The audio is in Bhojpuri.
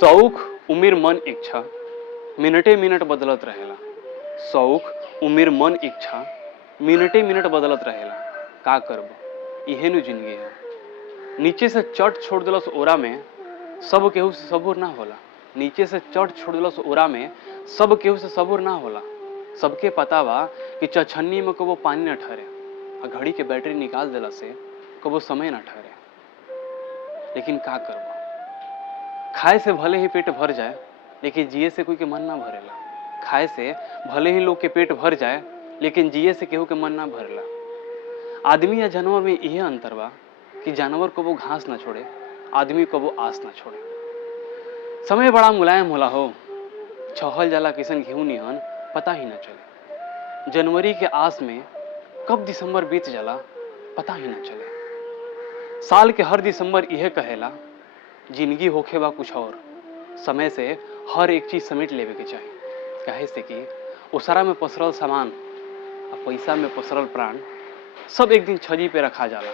शौक उम्र मन इच्छा मिनटे मिनट बदलत रहेला। शौक उम्र मन इच्छा मिनटे मिनट बदलत रहेला। का करब इहे नु जिंदगी है। नीचे से चट छोड़ दिलस ओरा में सब केहू से सबूर ना होला। नीचे से चट छोड़ दिलस ओरा में सब केहू से सबूर ना होला। सबके पता बा कि चछन्नी में कबो पानी न ठहरे और घड़ी के बैटरी निकाल देला से कबो समय न ठहरे। लेकिन का करब खाए से भले ही पेट भर जाए लेकिन जिए से कोई के मन ना भरेला। खाए से भले ही लोग के पेट भर जाए लेकिन जिए से केहू के मन ना भरेला। आदमी या जानवर में यह अंतर बा कि जानवर को वो घास ना छोड़े, आदमी को वो आस ना छोड़े। समय बड़ा मुलायम होला हो, छहल जाला किसन घेऊ निहन पता ही ना चले। जनवरी के आस में कब दिसंबर बीत जाला पता ही ना चले। साल के हर दिसंबर यह कहेला जिंदगी होखे बा कुछ और, समय से हर एक चीज समेट लेवे के चाही। कहे से कि ओसरा में पसरल सामान और पैसा में पसरल प्राण सब एक दिन छजी पे रखा जाला।